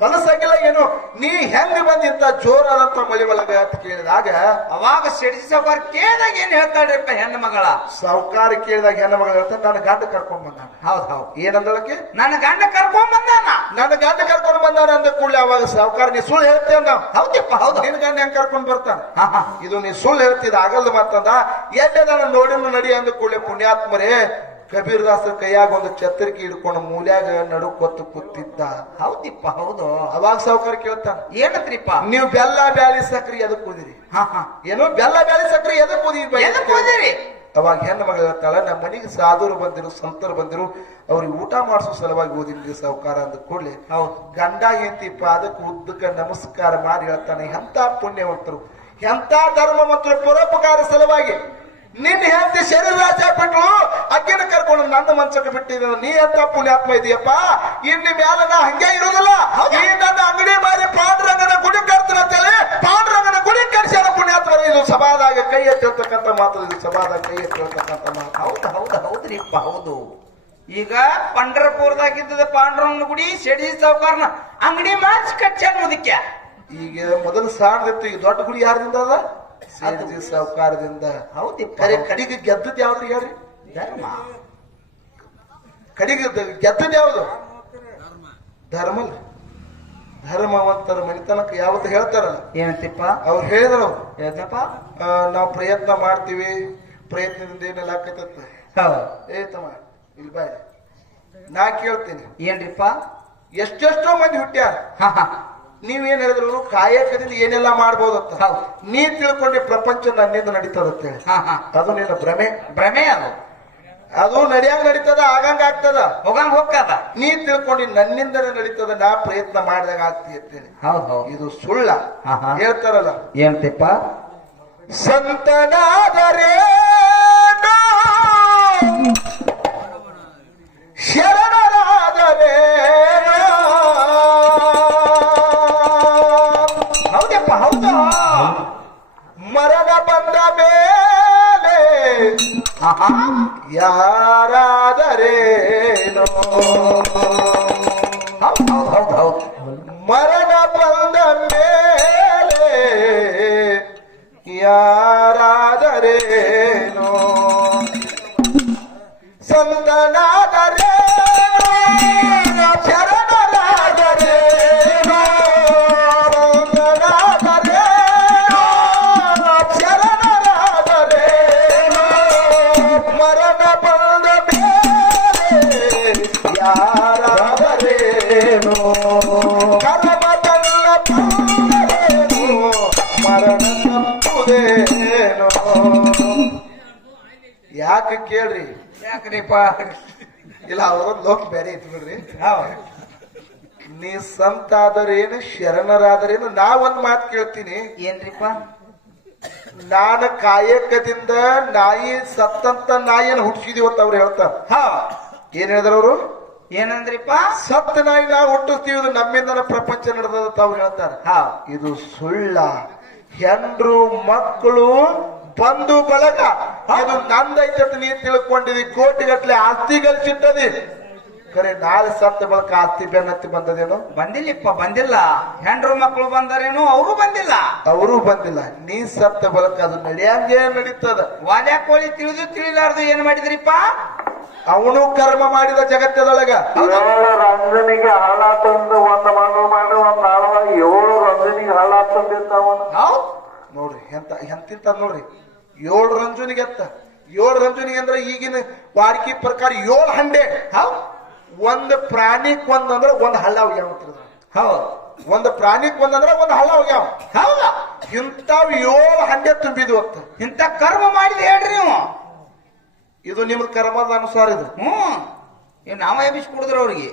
ಕಲಸಾಗಿಲ್ಲ. ಏನು ನೀ ಹೆಂಗ್ ಬಂದಿಂತ ಜೋರಾದಂತ ಮಳಿ ಒಳಗ ಅಂತ ಕೇಳಿದಾಗ ಅವಾಗ ಸಿಡಿಸಿ ಸಾವುಕಾರ ಕೇಳಿದಾಗ ಏನ್ ಹೇಳ್ತಾಳ್ರಿಪ್ಪ ಹೆಣ್ಣು ಮಗಳ? ಸಾವುಕಾರ ಕೇಳಿದಾಗ ಹೆಣ್ಣ ಮಗಳ ಹೇಳ್ತಾನೆ, ನನ್ನ ಗಂಡ ಕರ್ಕೊಂಡ್ ಬಂದಾನ. ಹೌದ್ ಹೌದ್. ಏನಂದಳಕ್ಕೆ? ನನ್ನ ಗಂಡ ಕರ್ಕೊಂಡ್ ಬಂದಾನ. ನನ್ನ ಗಂಡ ಕರ್ಕೊಂಡ್ ಬಂದಾನ ಅಂದ ಕೂಡಲೇ ಅವಾಗ ಸಾವುಕಾರ, ನೀ ಸುಳ್ಳು ಹೇಳ್ತೇವೆ ನಾವು. ಹೌದಪ್ಪ ಹೌದು. ನಿನ್ ಗಂಡ ಹೆಂಗ್ ಕರ್ಕೊಂಡ್ ಬರ್ತಾನ? ಇದು ನೀ ಸುಳ್ಳು ಹೇಳ್ತಿದ್ ಆಗಲ್ದು ಮಾತಂದ. ಎಲ್ಲಿ ನಾನು ನೋಡಿ ನಡಿ ಅಂದ ಕೂಡಲೇ ಪುಣ್ಯಾತ್ಮರೇ ಕಬೀರದಾಸರ ಕೈಯಾಗ ಒಂದು ಛತ್ರಿಕೆ ಹಿಡ್ಕೊಂಡು ಮೂಲ್ಯಾಗ ನಡುಕೊತ್ತು ಕೂತಿದ್ದ. ಹೌದಿಪ್ಪ ಹೌದು. ಅವಾಗ ಸಾವುಕಾರ ಕೇಳ್ತಾನ, ಏನತ್ರಿಪ್ಪ ನೀವು ಬೆಲ್ಲ ಬ್ಯಾಳಿ ಸಕ್ರಿ ಎದಕ್ ಕೂದಿರಿ? ಏನೋ ಬೆಲ್ಲ ಬ್ಯಾಳಿ ಸಕ್ರಿ ಎದಕ್ ಕೂದಿರಿ? ಅವಾಗ ಹೆಣ್ಣು ಮಗಳು ಹೇಳ್ತಾಳ, ನಮ್ಮ ಮನೆಗೆ ಸಾಧುರು ಬಂದಿರು, ಸಂತರು ಬಂದಿರು, ಅವ್ರಿಗೆ ಊಟ ಮಾಡಿಸೋ ಸಲುವಾಗಿ ಓದಿನ್ರಿ ಸಾವುಕಾರ ಅಂದ ಕೂಡ್ಲೆ ಗಂಡ ಎಂತಿ ಪಾದಕ್ಕೆ ಉದ್ದಕ್ಕ ನಮಸ್ಕಾರ ಮಾಡಿ ಹೇಳ್ತಾನೆ, ಎಂತ ಪುಣ್ಯವಂತರು, ಎಂತ ಧರ್ಮವಂತರು, ಪರೋಪಕಾರ ಸಲುವಾಗಿ ನಿನ್ನ ಹೆಂಡತಿ ಶರೀರಾಜ ಬಿಟ್ಲು, ಅಕ್ಕಿನ ಕರ್ಕೊಂಡು ನನ್ನ ಮನ್ಸಕ್ಕೆ ಬಿಟ್ಟಿದ, ನೀ ಎಂತ ಪುಣ್ಯಾತ್ಮ ಇದೆಯಪ್ಪ, ಇನ್ನು ಮ್ಯಾಲ ನಾ ಹಂಗೆ ಇರೋದಿಲ್ಲ, ಈ ನನ್ನ ಅಂಗಡಿ ಮಾರಿ ಪಾಂಡುರಂಗನ ಗುಡಿ ಕಟ್ತೀನಿ ಅಂತೇಳಿ ಪಾಂಡುರಂಗನ ಗುಡಿ ಕಟ್ಸ್ಯಾರ ಪುಣ್ಯಾತ್ಮರ. ಇದು ಸಭಾದಾಗ ಕೈ ಎತ್ತಿರ್ತಕ್ಕಂಥ ಮಾತು, ಇದು ಸಭಾದಾಗ ಕೈ ಎತ್ತಿರ್ತಕ್ಕಂಥ ಮಾತು. ಹೌದು ಹೌದು ಹೌದ್ರಿಪ್ಪ ಹೌದು. ಈಗ ಪಂಡರಪುರದಾಗಿದ್ದ ಪಾಂಡುರಂಗನ ಗುಡಿ ಶೆಡಿ ಸಾವುಕಾರನ ಅಂಗಡಿ ಮಾರ್ಚ್ ಕಟ್ಸ್ಯಾರ ಮುದಕ್ಯ. ಈಗ ಮೊದಲು ಸಾಣದಿತ್ತು, ಈಗ ದೊಡ್ಡ ಗುಡಿ ಯಾರಿಂದ ಅದ? ಸೇಠಿ ಸಾವುಕಾರದಿಂದ. ಹೌದಿಪ್ಪ. ಕಡಿಗೆ ಗೆದ್ದದ್ ಯಾವ್ದು ಹೇಳ್ರಿ? ಧರ್ಮ. ಕಡಿಗೆ ಗೆದ್ದದ್ ಯಾವ್ದು? ಧರ್ಮ. ಧರ್ಮವಂತರ ಮನಿತನಕ ಯಾವತ್ತು ಹೇಳ್ತಾರಲ್ಲ, ಏನಂತಿಪ್ಪ ಅವ್ರು ಹೇಳಿದ್ರು, ಏನಪ್ಪ, ನಾವು ಪ್ರಯತ್ನ ಮಾಡ್ತೀವಿ, ಪ್ರಯತ್ನದಿಂದ ಏನೆಲ್ಲ ಆಕೈತತ್ತ. ಏ ತಮ್ಮ ಇಲ್ಲಿ ಬಾಯ್, ನಾ ಕೇಳ್ತೀನಿ, ಏನ್ರಿಪ್ಪ, ಎಷ್ಟೆಷ್ಟೋ ಮಂದಿ ಹುಟ್ಟ್ಯಾರ, ನೀವೇನ್ ಹೇಳಿದ್ರು ಕಾಯಕದಿಂದ ಏನೆಲ್ಲಾ ಮಾಡ್ಬೋದತ್ತ. ನೀ ತಿಳ್ಕೊಂಡಿ ಪ್ರಪಂಚ ನನ್ನಿಂದ ನಡೀತದತ್ತೆ, ಅದು ನಿನ್ನ ಭ್ರಮೆ. ಭ್ರಮೆ ಅದು, ಅದು ನಡಿಯಂಗ್ ನಡೀತದ, ಆಗಂಗ ಆಗ್ತದ, ಹೋಗಂಗ್ ಹೋಗ್ತದ. ನೀ ತಿಳ್ಕೊಂಡಿ ನನ್ನಿಂದನೇ ನಡೀತದ, ನಾ ಪ್ರಯತ್ನ ಮಾಡಿದಾಗ ಆಗ್ತಿ ಅಂತೇಳಿ. ಹೌದು, ಇದು ಸುಳ್ಳ. ಹೇಳ್ತಾರಲ್ಲ, ಏನಂತಿಪ್ಪ, ಸಂತನಾದರೆ ಶರಣರಾದರೆ, ಹೌದಪ್ಪ ಹೌದು, ಮರಣ ಬಂದ ಮೇಲೆ ಯಾರಾದರೇನೋ, ಹೌದು ಹೌದು ಹೌದು, ಮರಣ ಬಂದ ಮೇಲೆ ಯಾರಾದರೇನೋ, ಸಂತನಾದರೆ ಶರಣರಾದರೇನೋ, ಸಂತನಾದರೆ ಶರಣರಾದರೇನೋ, ಮರಣ ಬಂದ ಮೇಲೆ ಯಾರಾದರೇನೋ, ಕರ್ಮ ತನ್ನ ಬಂದರೇನೋ, ಮರಣ ತಪ್ಪುದೇನೋ. ಯಾಕೆ ಕೇಳ್ರಿ? ಯಾಕ್ರಿಪ್ಪ? ಇಲ್ಲ, ಅವ್ರೊಂದು ಲೋಕ ಬೇರೆ ಐತಿ ಬಿಡ್ರಿ. ನೀ ಸಂತ ಆದರೇನು ಶರಣರಾದರೇನು, ನಾ ಒಂದ್ ಮಾತು ಕೇಳ್ತೀನಿ, ಏನ್ರಿಪ್ಪ, ನಾನು ಕಾಯಕದಿಂದ ನಾಯಿ ಸತ್ತಂತ ನಾಯಿಯನ್ನು ಹುಟ್ಟಿಸಿದೀವತ್ತ ಅವ್ರು ಹೇಳ್ತಾರ. ಏನ್ ಹೇಳಿದ್ರ ಅವರು? ಏನಂದ್ರಿಪ್ಪ, ಸತ್ತ ನಾಯಿ ನಾವು ಹುಟ್ಟಿಸ್ತೀವಿ, ಇದು ನಮ್ಮಿಂದನ ಪ್ರಪಂಚ ನಡೆದತ್ತ ಅವ್ರು ಹೇಳ್ತಾರ. ಇದು ಸುಳ್ಳ. ಹೆಂಡ್ರು ಮಕ್ಕಳು ಬಂಧು ಬಳಗ ಇದು ನಂದೈತೆ ನೀ ತಿಳ್ಕೊಂಡಿದಿ, ಕೋಟಿಗಟ್ಲೆ ಆಸ್ತಿ ಗಳಿಸಿಟ್ಟದಿ, ಖರೆ ನಾಳೆ ಸತ್ತ ಬಳಕ ಆಸ್ತಿ ಬೆನ್ನತ್ತಿ ಬಂದದೇನು? ಬಂದಿಲ್ಲಪ್ಪ, ಬಂದಿಲ್ಲ. ಹೆಂಡ್ರು ಮಕ್ಕಳು ಬಂದರೇನು, ಅವರು ಬಂದಿಲ್ಲ. ಅವರು ಬಂದಿಲ್ಲ. ನೀ ಸತ್ತ ಬಳಕ ಅದು ನಡೆಯಂಗೆ ನಡೀತದ. ವಾಲ್ಯಾ ಕೋಳಿ ತಿಳಿದು ತಿಳಿಲಾರ್ದು ಏನ್ ಮಾಡಿದ್ರಿಪ್ಪ? ಅವನು ಕರ್ಮ ಮಾಡಿದ ಜಗತ್ತದೊಳಗ. ರಂಜನಿಗೆ ಹಾಳಾತಂದ ಒಂದ್ ಮಣ್ಣು ಮಾಡಿ ಒಂದ್ ಆಳ್ವ 7 ರಂಜನಿಗೆ ಹಾಳಾತಂದಿರ್ತಾವನ. ನೋಡ್ರಿ ಎಂತಿಂತ ನೋಡ್ರಿ, 7 ರಂಜನಿಗೆ ಎತ್ತ 7 ರಂಜನಿಗೆ ಅಂದ್ರೆ ಈಗಿನ ವಾಡಿಕೆ ಪ್ರಕಾರ 7 ಹಂಡೆ. ಒಂದ್ ಪ್ರಾಣಿಕ್ ಒಂದಂದ್ರ ಒಂದ್ ಹಳ್ಳ ಹೋಗ್ಯಾವ. ಒಂದ್ ಪ್ರಾಣಿಕ್ ಒಂದಂದ್ರ ಒಂದ್ ಹಳ್ಳ ಹೋಗ್ಯಾವ. ಹೌದಾ? ಇಂತಾವ್ 7 ಹಂಡೆ ತುಂಬಿದ್ವು ಅಂತ. ಇಂತ ಕರ್ಮ ಮಾಡಿದ್ ಹೇಳ್ರಿ ನೀವು. ಇದು ನಿಮ್ ಕರ್ಮದ ಅನುಸಾರ ಇದು. ನಾವ ಎಬ್ಬಿಸಿ ಕುಡಿದ್ರು ಅವ್ರಿಗೆ.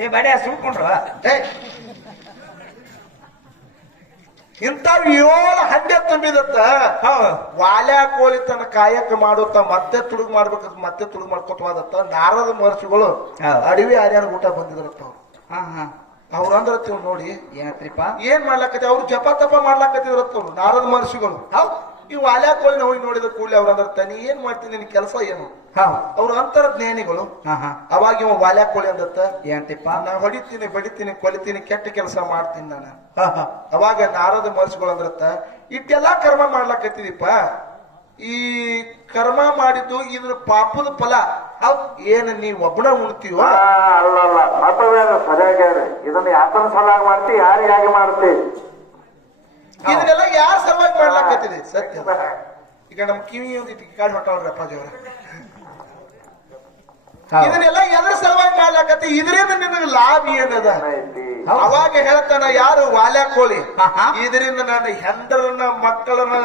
ಏ ಬಡ ಸುಳ್ಕೊಂಡ್ರ ಇಂತಾವ್ 7 ಹಂಡೆ ತುಂಬಿದತ್ತ. ವಾಲ್ಯಾ ಕೋಳಿ ತನ್ನ ಕಾಯಕ ಮಾಡುತ್ತ ಮತ್ತೆ ತುಡುಗ್ ಮಾಡ್ಬೇಕಂತ ಮತ್ತೆ ತುಡುಗ್ ಮಾಡ್ಕೊತವಾದತ್ತ. ನಾರದ ಮಹರ್ಷಿಗಳು ಅಡವಿ ಆರ್ಯಾರ ಊಟ ಬಂದಿದ್ರತ್ತ. ಅವ್ರಂದ್ರ ನೋಡಿ ಏನತ್ರಿಪ್ಪ, ಏನ್ ಮಾಡ್ಲಾಕತಿ, ಅವ್ರು ಜಪ ತಪ ಮಾಡ್ಲಾಕತ್ತಿದ್ರತ್ತ ಅವ್ರು ನಾರದ ಮಹರ್ಷಿಗಳು. ಈ ವಾಲ್ಯಾ ಕೋಳಿ ಹೋಗಿ ನೋಡಿದ ಕೂಡಲೇ ಅವ್ರಂದ್ರ ನೀ ಏನ್ ಮಾಡ್ತೀನಿ, ನಿನ್ ಕೆಲಸ ಏನು? ಅವ್ರ ಅಂತರ ಜ್ಞಾನಿಗಳು. ಅವಾಗ ಇವ ವಾಲ್ಯಾ ಕೋಳಿ ಅಂದತ್ತ, ಏನಂತಿಪ್ಪ, ನಾ ಹೊಡಿತೀನಿ ಬಡಿತೀನಿ ಕೊಲಿತೀನಿ ಕೆಟ್ಟ ಕೆಲಸ ಮಾಡ್ತೀನಿ ನಾನು. ಅವಾಗ ನಾರದ ಮಹರ್ಷಿಗಳು ಅಂದ್ರತ್ತ, ಇಟ್ಟೆಲ್ಲಾ ಕರ್ಮ ಮಾಡ್ಲಾಕತ್ತಿದೀಪ, ಈ ಕರ್ಮ ಮಾಡಿದ್ದು ಇದ್ರ ಪಾಪದ ಫಲ ಏನ್ ನೀ ಒಬ್ಬನ ಉಣ್ತೀವ? ಅಲ್ಲಲ್ಲ, ಮತವೇನು ಸರಿಯಾಗ್ಯಾರ. ಇದನ್ನ ಯಾತನ ಸಲಾಗಿ ಮಾಡ್ತಿ, ಯಾರಿಗಾಗಿ ಮಾಡ್ತಿ? ಇದನ್ನೆಲ್ಲ ಯಾರ ಸಲುವಾಗಿ ಮಾಡ್ಲಾಕತ್ತಿದೆ? ಸತ್ಯ ಈಗ ನಮ್ ಕಿವಿ ಒಂದಿಟ್ಟು ಕಾಡಿ ಹೊಟ್ಟವ್ರ ಅಪ್ಪಾಜಿ ಅವ್ರ ಹೌದು. ಇದನ್ನೆಲ್ಲ ಎದ್ರ ಸಲುವಾಗಿ ಮಾಡ್ಲಾಕತ್ತಿ ಇದರಿಂದ ನಿನಗೆ ಲಾಭ ಏನದ ಐತಿ ಅವಾಗ ಹೇಳ್ತಾನ ಯಾರು ವಾಲ್ಯ ಕೋಳಿ ಆಹಾ. ಇದರಿಂದ ನಾನು ಹೆಂಡರನ್ನ ಮಕ್ಕಳನ್ನ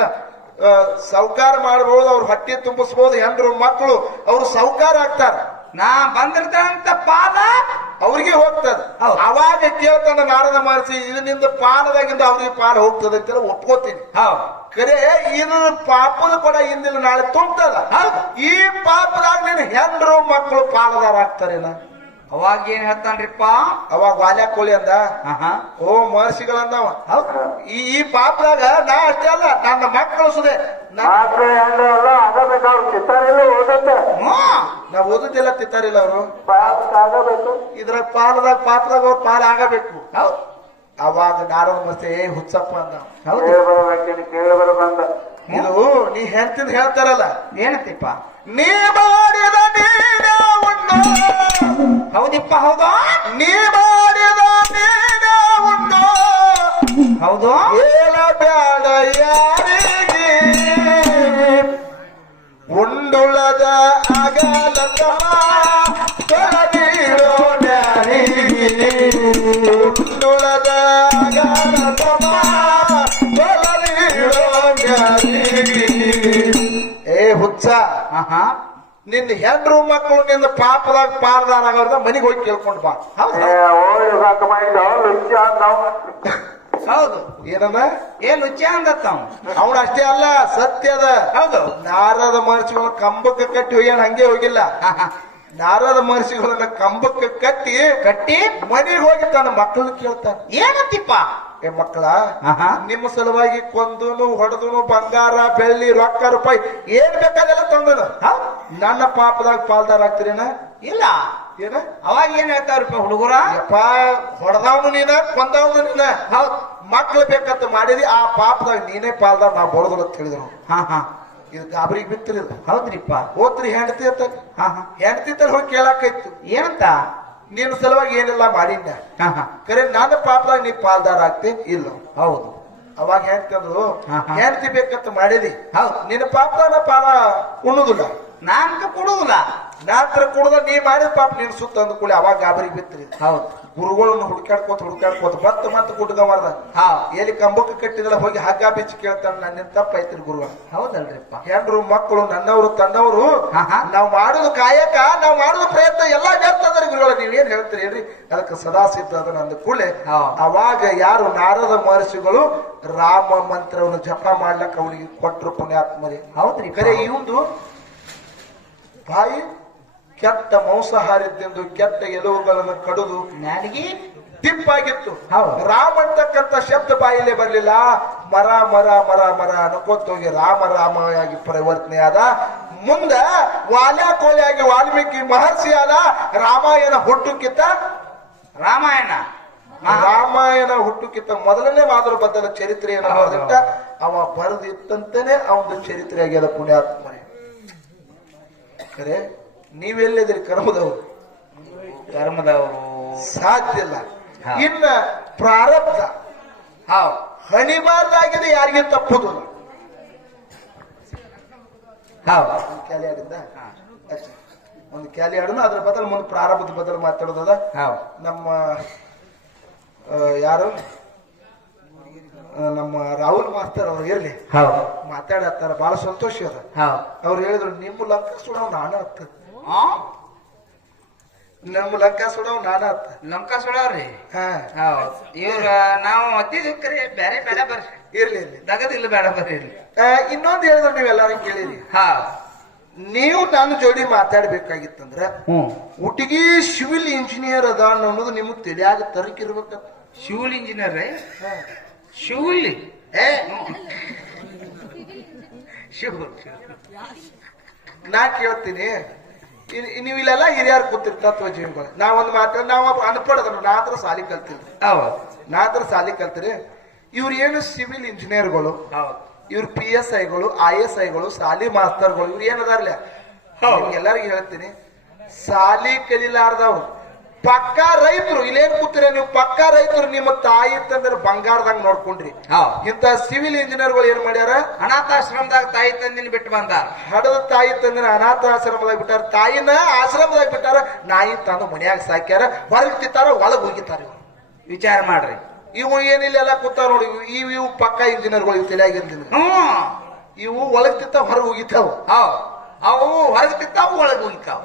ಸೌಕಾರ ಮಾಡಬಹುದು ಅವ್ರ ಹೊಟ್ಟೆ ತುಂಬಿಸಬಹುದು ಹೆಂಡ್ರು ಮಕ್ಕಳು ಅವ್ರು ಸೌಕಾರ ಆಗ್ತಾರ ನಾ ಬಂದಿರ್ತಂತ ಪಾದ ಅವ್ರಿಗೆ ಹೋಗ್ತದ ಹೌದು. ಅವಾಗ ಕೇಳ್ತಾನ ನಾರದ ಮಹರ್ಷಿ ಇದರಿಂದ ಪಾಲದಾಗಿಂದ ಅವ್ರಿಗೆ ಪಾಲ ಹೋಗ್ತದೆ ಅಂತ ಒಪ್ಕೋತೀನಿ ಹೌದು ಕರೆ ಇದು ಪಾಪದ ಕೂಡ ಹಿಂದಿಲ್ಲ ನಾಳೆ ತುಂಬ್ತದ ಹೌದು. ಈ ಪಾಪದಾಗ ನೀನು ಹೆಂಡ್ರು ಮಕ್ಕಳು ಪಾಲದಾರ ಆಗ್ತಾರೇನ ಅವಾಗ ಏನ್ ಹೇಳ್ತಾನ್ರಿಪ್ಪ ಅವಾಗ ವಾಲ್ಯ ಕೋಳಿ ಅಂದ ಆಹಾ. ಓ ಮಹರ್ಷಿಗಳಂದವ ಹೌದು ಈ ಪಾಪದಾಗ ನಾ ಅಷ್ಟೇ ಅಲ್ಲ ನನ್ನ ಮಕ್ಕಳು ಸುದೆ ಮಾತ್ರ ಹೆಂಡ ಅಲ್ಲ ಆಗಬೇಕು ಅವ್ರು ಚಿತ್ತಾರಿಲ್ಲ ಓದತ್ತ ಹ್ಮ್. ನಾ ಓದುದಿಲ್ಲ ತಿತ್ತಾರಿಲ್ಲ ಅವರು ಪಾಪ ಆಗಬೇಕು ಇದ್ರ ಪಾಪದಾಗ ಅವ್ರ ಪಾಲ ಆಗಬೇಕು ಹೌದು ಅವಾಗ ನಾರದ ಮತ್ತೆ ಹುಚ್ಚಪ್ಪ ಅಂದ ಹೌದು ಕೇಳಿ ಬರಬೇಕೇನು ಕೇಳಿ ಬರಬಂದ ಇದು ನೀ ಹೆಂಡತಿಂದ ಹೇಳ್ತಾರಲ್ಲ ಏನಂತಿಪ್ಪ ನೀ ಮಾಡಿದ ನೀನ ಉಣ್ಣು ಹೌದಿಪ್ಪ ಹೌದು ನೀ ಮಾಡಿದ ನೀನ ಉಣ್ಣು ಹೌದು ಏಲ ಬ್ಯಾಡ ಯಾರಿಗೆ ಉಂಡುಳದ ಅಗಲತಮ ತೊಲಗಿಡೋ ನ್ಯಾರಿಗೆ ಉಂಡುಳದ ಅಗಲತಮ ತೊಲಗಿಡೋ ನ್ಯಾರಿಗೆ ಏ ಹುಚ್ಚ ಆಹಾ ನಿನ್ನ ಹೆಂಡ್ರು ಮಕ್ಕಳು ನಿನ್ನ ಪಾಪದಾಗ ಪಾರದಾರ ಆಗೋರ್ದ ಮನಿಗೆ ಹೋಗಿ ಕೇಳ್ಕೊಂಡು ಬಾ ಹೌದು ಓಡಿ ಸಾಕ ಮಾಡಿದ ಲುಚ್ಚ ಅಂದವ ಹೌದು ಏನಂದ ಏನ್ ರುಚಿ ಅಂದತ್ತವ್ ಅವನ ಅಷ್ಟೇ ಅಲ್ಲ ಸತ್ಯದ ಹೌದು ನಾರದ ಮಹರ್ಷಿಗಳನ್ನ ಕಂಬಕ್ಕೆ ಕಟ್ಟಿ ಹೋಗ್ಯಾನ ಹಂಗೆ ಹೋಗಿಲ್ಲ ಆಹಾ. ನಾರದ ಮಹರ್ಷಿಗಳನ್ನ ಕಂಬಕ್ಕೆ ಕಟ್ಟಿ ಕಟ್ಟಿ ಮನೆಗೆ ಹೋಗಿ ತನ್ನ ಮಕ್ಕಳನ್ನ ಕೇಳ್ತಾನೆ ಏನಂತಿಪ್ಪ ಏ ಮಕ್ಕಳ ಆಹಾ. ನಿಮ್ಮ ಸಲುವಾಗಿ ಕೊಂದುನು ಹೊಡೆದುನು ಬಂಗಾರ ಬೆಳ್ಳಿ ರೊಕ್ಕ ರೂಪಾಯಿ ಏನ್ ಬೇಕಾದೆಲ್ಲ ತಂದನು ಹೌದು ನನ್ನ ಪಾಪದಾಗ ಪಾಲ್ದಾರ ಆಗ್ತೀರೇನ ಇಲ್ಲ ಏನ ಅವಾಗ ಏನ್ ಹೇಳ್ತಾವ್ರಿಪ್ಪ ಹುಡುಗರ ಯಪ್ಪ ಹೊಡೆದವನು ನೀನ ಕೊಂದವನು ನೀನ ಹೌದು ಮಕ್ಳು ಬೇಕಂತ ಮಾಡಿದಿ ಆ ಪಾಪದಾಗ ನೀನೇ ಪಾಲ್ದಾರ ನಾವು ಬರೋದಿಲ್ಲ ಅಂತ ಹೇಳಿದ್ರು ಹಾ ಹಾ ಇದು ಗಾಬರಿಗೆ ಬಿತ್ತಿರಿದು ಹೌದ್ರಿಪ್ಪ ಹೋತ್ರಿ ಹೆಂಡತಿ ಅಂತ ಹಾ ಹಾ ಹೆಂಡತಿ ತರ ಹೋಗಿ ಕೇಳಾಕೈತು ಏನಂತ ನಿನ್ನ ಸಲುವಾಗಿ ಏನೆಲ್ಲ ಮಾಡಿದ್ನ ಹಾ ಹಾ ಕರೆ ನನ್ನ ಪಾಪದಾಗ ನೀ ಪಾಲ್ದಾರ ಆಗ್ತೀನಿ ಇಲ್ಲ ಹೌದು ಅವಾಗ ಹೆಂಡತಿ ಅಂದ್ರು ಹಾ, ಹಾ. ಹೆಂಡತಿ ಬೇಕಂತ ಮಾಡಿದಿ ಹೌದು ನಿನ್ನ ಪಾಪದಾಗ ಪಾಲ ಉಣ್ಣುದಿಲ್ಲ ನಾನ್ಕ ಕೊಡುದಿಲ್ಲ ನಾತ್ರ ಕುಡ್ದ ನೀ ಮಾಡಿದ ಪಾಪ ನೀನ್ ಸುತ್ತ ಅಂದ ಕೂಡಲೇ ಅವಾಗ ಗಾಬರಿಗೆ ಬಿತ್ತಿರಿ ಹೌದು ಗುರುಗಳನ್ನು ಹುಡ್ಕಾಡ್ಕೋತ ಮತ್ತೆ ಗುಡ್ಗ ಮಾಡ್ದ ಹೌದು ಎಲ್ಲಿ ಕಂಬಕ್ಕೆ ಕಟ್ಟಿದಲ್ಲ ಹೋಗಿ ಹಗ್ಗ ಬಿಚ್ಚಿ ಕೇಳ್ತಾನ ನನ್ನಿಂದ ತಪ್ಪೈತ್ರಿ ಗುರುಗಳು ಹೌದಲ್ರಿಪ್ಪ ಹೆಂಡ್ರು ಮಕ್ಕಳು ನನ್ನವರು ತನ್ನವರು ಹಾ, ಹಾ. ನಾವು ಮಾಡೋದು ಕಾಯಕ ನಾವು ಮಾಡೋದು ಪ್ರಯತ್ನ ಎಲ್ಲಾ ವ್ಯರ್ಥ ಅದ್ರಿ ಗುರುಗಳ ನೀವೇನ್ ಹೇಳ್ತೀರಿ ಹೇಳ್ರಿ ಅದಕ್ಕೆ ಸದಾ ಸಿದ್ಧ ಅದನ್ನ ಅಂದ ಕೂಡಲೇ ಹೌದು. ಅವಾಗ ಯಾರು ನಾರದ ಮಹರ್ಷಿಗಳು ರಾಮ ಮಂತ್ರವನ್ನು ಜಪ ಮಾಡ್ಲಕ್ಕ ಅವನಿಗೆ ಕೊಟ್ಟರು ಪುಣ್ಯಾತ್ಮರಿ ಹೌದ್ರಿ ಕರೆ ಇವಂದು ಬಾಯಿ ಕೆಟ್ಟ ಮಾಂಸಾಹಾರಿ ತಿಂದು ಕೆಟ್ಟ ಎಲುವುಗಳನ್ನು ಕಡಿದು ನನಗೆ ತಿಪ್ಪಾಗಿತ್ತು ಹೌದು. ರಾಮ ಅಂತಕ್ಕಂಥ ಶಬ್ದ ಬಾಯಿಲೆ ಬರ್ಲಿಲ್ಲ ಮರ ಮರ ಮರ ಮರ ಅನ್ಕೋತ ಹೋಗಿ ರಾಮ ರಾಮ ಆಗಿ ಪರಿವರ್ತನೆ ಆದ ಮುಂದ ವಾಲ್ಯ ಕೋಲಿಯಾಗಿ ವಾಲ್ಮೀಕಿ ಮಹರ್ಷಿ ಆದ ರಾಮಾಯಣ ಹುಟ್ಟುಕಿತ್ತ ರಾಮಾಯಣ ರಾಮಾಯಣ ಹುಟ್ಟುಕಿತ್ತ ಮೊದಲನೇ ಮಾದರ ಬದಲ ಚರಿತ್ರೆಯನ್ನು ಹೌದು. ಬರೆದಿಟ್ಟ ಅವ ಬರೆದಿತ್ತಂತಾನೆ ಅವನ ಚರಿತ್ರೆ ಆಗ್ಯದ ಪುಣ್ಯಾತ್ಮನೆ ಖರೆ ನೀವೆಲ್ಲಿದ್ರಿ ಕರ್ಮದವರು ಧರ್ಮದವರು ಸಾಧ್ಯ ಇಲ್ಲ ಹಾ. ಇನ್ನ ಪ್ರಾರಬ್ಧ ಹೌದು ಹಣಿಬಾರ್ದಾಗಿದೆ ಯಾರಿಗೆ ತಪ್ಪುದಿಲ್ಲ ಹೌದು ಒಂದು ಕ್ಯಾಲಿ ಆಡಿದ್ದ ಅಚ್ಚ. ಒಂದು ಕ್ಯಾಲಿ ಆಡೋಣ ಅದ್ರ ಬದಲು ಮುಂದೆ ಪ್ರಾರಬ್ಧದ ಬದಲು ಮಾತಾಡೋದದ ಹೌದು ನಮ್ಮ ಯಾರು ನಮ್ಮ ರಾಹುಲ್ ಮಾಸ್ತರ್ ಅವ್ರು ಇರ್ಲಿ ಹೌದು ಮಾತಾಡತ್ತಾರ ಬಹಳ ಸಂತೋಷ ಅದ ಹೌದು ಅವ್ರು ಹೇಳಿದ್ರು ನಿಮ್ಮ ಲಂಕ ಸುಡವ್ ನಾನ ಹತ್ತ ಆ? ನಮ್ಮ ಲಂಕ ಸುಡವ್ ನಾನ ಹತ್ತ ಲಂಕಾ ಸುಡವ್ರಿ ಹಾ ಹೌದು ಇವ್ರ ನಾವು ಅತ್ತಿದ್ವಿ ಕರೆ ಬೇರೆ ಬೇಡ ಬರ್ರಿ ಇರ್ಲಿ ಇರ್ಲಿ ದಗದಿಲ್ಲ ಬೇಡ ಬರ್ರಿ ಇರ್ಲಿ ಇನ್ನೊಂದು ಹೇಳಿದ್ರು ನೀವೆಲ್ಲಾರು ಕೇಳಿರಿ ಹಾ ನೀವು ನನ್ನ ಜೋಡಿ ಮಾತಾಡ್ಬೇಕಾಗಿತ್ತಂದ್ರ ಹ್ಮ್ ಹುಡುಗಿ ಸಿವಿಲ್ ಇಂಜಿನಿಯರ್ ಅದ ಅನ್ನೋದು ನಿಮ್ಗೆ ತಿಳಿಯಾಗ ತರಕಿರ್ಬೇಕಂತ ಶಿವಲ್ ಇಂಜಿನಿಯರ್ ರೀ ಶಿವಲಿ ಏ ಶಿವ ನಾ ಕೇಳ್ತೀನಿ ನೀವು ಇಲ್ಲೆಲ್ಲ ಹಿರಿಯರು ಕೂತಿರ್ ತತ್ವ ಜೀವಿಗಳು ನಾವೊಂದು ಮಾತಾಡ ನಾವು ಅನ್ಪಡದ ನಾ ಹತ್ರ ಸಾಲಿ ಕಲ್ತಿಲ್ರಿ ಹೌದು ನಾ ಹತ್ರ ಸಾಲಿ ಕಲ್ತಿರಿ ಇವ್ರು ಏನು ಸಿವಿಲ್ ಇಂಜಿನಿಯರ್ಗಳು ಹೌದು ಇವ್ರು PSIಗಳು ISIಗಳು ಸಾಲಿ ಮಾಸ್ತರ್ಗಳು ಇವ್ರು ಏನದಾರ್ಲ ಹೌದು. ಎಲ್ಲರಿಗೂ ಹೇಳ್ತೀನಿ ಸಾಲಿ ಕಲಿಲಾರ್ದವ್ರು ಪಕ್ಕಾ ರೈತರು ಇಲ್ಲೇನ್ ಕೂತೀರ ನೀವು, ಪಕ್ಕಾ ರೈತರು ನಿಮ್ಮ ತಾಯಿ ತಂದ್ರೆ ಬಂಗಾರದಾಗ ನೋಡ್ಕೊಂಡ್ರಿ. ಇಂತ ಸಿವಿಲ್ ಇಂಜಿನಿಯರ್ಗಳು ಏನ್ ಮಾಡ್ಯಾರ, ಅನಾಥಾಶ್ರಮದಾಗ ತಾಯಿ ತಂದಿನ ಬಿಟ್ಟು ಬಂದಾರ. ಹಡದ ತಾಯಿ ತಂದಿನ ಅನಾಥಾಶ್ರಮದಾಗ ಬಿಟ್ಟಾರ, ತಾಯಿನ ಆಶ್ರಮದಾಗ ಬಿಟ್ಟಾರ, ನಾಯಿ ತಂದು ಮನ್ಯಾಗ ಸಾಕ್ಯಾರ, ಹೊರಗ್ ತಿತ್ತಾರ ಒಳಗ್ ಹೋಗಿತಾರ. ವಿಚಾರ ಮಾಡ್ರಿ. ಇವು ಏನಿಲ್ಲ ಎಲ್ಲ ಕೂತಾರ ನೋಡಿ, ಇವು ಪಕ್ಕಾ ಇಂಜಿನಿಯರ್ಗಳು ಇವು ತಲೆಯಾಗಿರ್ಲಿಲ್ಲ. ಇವು ಒಳಗ್ ತಿತ್ತ ಹೊರಗೆ ಹೋಗಿತಾವ, ಅವು ಹೊರಗ್ ತಿತ್ತಾವು ಒಳಗ್ ಹೋಗಿತಾವ.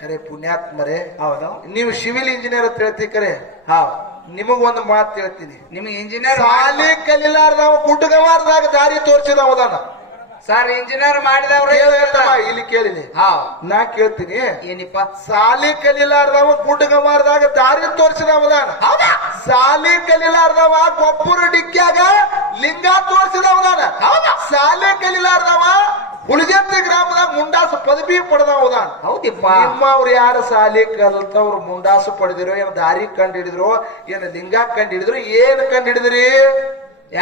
ಖರೆ ಪುಣ್ಯಾತ್ಮರೇ, ಹೌದು. ನೀವು ಸಿವಿಲ್ ಇಂಜಿನಿಯರ್ ಅಂತ ಹೇಳ್ತಿ ಖರೆ. ನಿಮಗ್ ಒಂದು ಮಾತು ಹೇಳ್ತೀನಿ, ನಿಮ್ಗೆ ಇಂಜಿನಿಯರ್ ಸಾಲಿ ಕಲಿಲಾರ್ದವ ಗುಡ್ಡಗವಾರದಾಗ ದಾರಿ ತೋರಿಸಿದವದಾನ. ಸರ್ ಇಂಜಿನಿಯರ್ ಮಾಡಿದವ್ರ ಇಲ್ಲಿ ಕೇಳಿನಿ, ನಾ ಕೇಳ್ತೀನಿ ಏನಿಪ್ಪ, ಸಾಲಿ ಕಲಿಲಾರ್ದವ ಗುಡ್ಡಗವಾರದಾಗ ದಾರಿ ತೋರಿಸಿದವದಾನ. ಸಾಲಿ ಕಲಿಲಾರ್ದವ ಗೊಬ್ಬರ ಡಿಕ್ಕ್ಯಾಗ ಲಿಂಗ ತೋರಿಸಿದವದಾನ. ಸಾಲಿ ಕಲಿಲಾರ್ದವ ಹುಳಿಜಂತಿ ಗ್ರಾಮದಾಗ ಮುಂಡಾಸು ಪದವಿ ಪಡೆದವದಾನ. ಹೌದಿಪ್ಪ. ನಿಮ್ಮವ್ರು ಯಾರು ಸಾಲಿ ಕಲ್ತವ್ರು ಮುಂಡಾಸು ಪಡೆದಿರೋ, ಏನ್ ದಾರಿ ಕಂಡು ಹಿಡಿದ್ರು, ಏನ್ ಲಿಂಗ ಕಂಡು ಹಿಡಿದ್ರು, ಏನ್ ಕಂಡು ಹಿಡಿದ್ರಿ?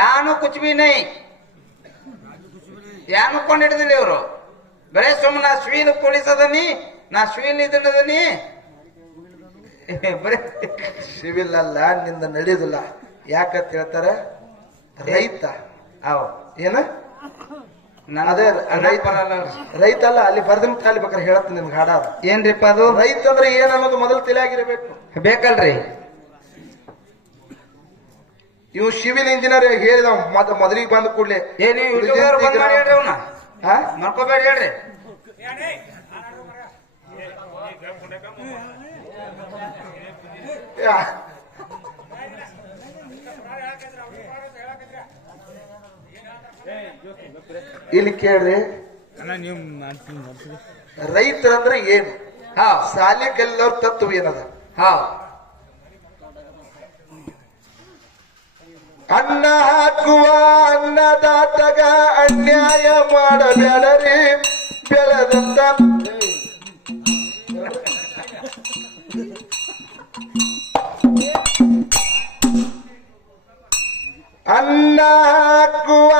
ಯಾನು ಕುಚ್ ಬಿ ನೈ, ಯಾನು ಕೊಂಡು ಹಿಡಿದಿಲ್ಲ ಇವ್ರು. ಬರೇ ಸುಮ್ಮನೆ ನಾ ಸ್ವೀಲ್ ಪೊಲೀಸ್ ಅದನಿ, ನಾ ಸ್ವೀಲ್ ಇದನ್ನದನಿ, ಬರೇ ಸಿವಿಲ್ ಅಲ್ಲ, ನಿಂದ ನಡೆಯುದಿಲ್ಲ. ಯಾಕಂತ ಹೇಳ್ತಾರ, ರೈತ ಏನ ಅದೇ ರೈತ ಅಲ್ಲ, ಅಲ್ಲಿ ಬರ್ದನ್ ತಾಲಿ ಬೇಕಾದ್ರೆ ಹೇಳತ್ತೀನಿ ನಿಮ್ಗೆ ಹಾಡ. ಏನ್ರಿಪ್ಪ ಅದು? ರೈತ ಅಂದ್ರೆ ಏನ್ ಅನ್ನೋದು ಮೊದಲು ತಿಳಿಯಾಗಿರಬೇಕು. ಬೇಕಲ್ರಿ? ಇವು ಸಿವಿಲ್ ಇಂಜಿನಿಯರ್ ಹೇಳಿದ ಮೊದಲಿಗೆ ಬಂದ ಕೂಡ್ಲೆ ಮಾಡ್ಕೋಬೇಡಿ ಹೇಳ್ರಿ. ಇಲ್ಲಿ ಕೇಳ್ರಿ, ರೈತರಂದ್ರೆ ಏನು, ಸಾಲಿ ಕಲ್ಲವ್ರ ತತ್ವ ಏನದ? ಅನ್ನ ಹಾಕುವ ಅನ್ನದಾತಗ ಅನ್ಯಾಯ ಮಾಡಬೇಡರಿ, ಬೆಳೆದಂತ ಅನ್ನ ಹಾಕುವ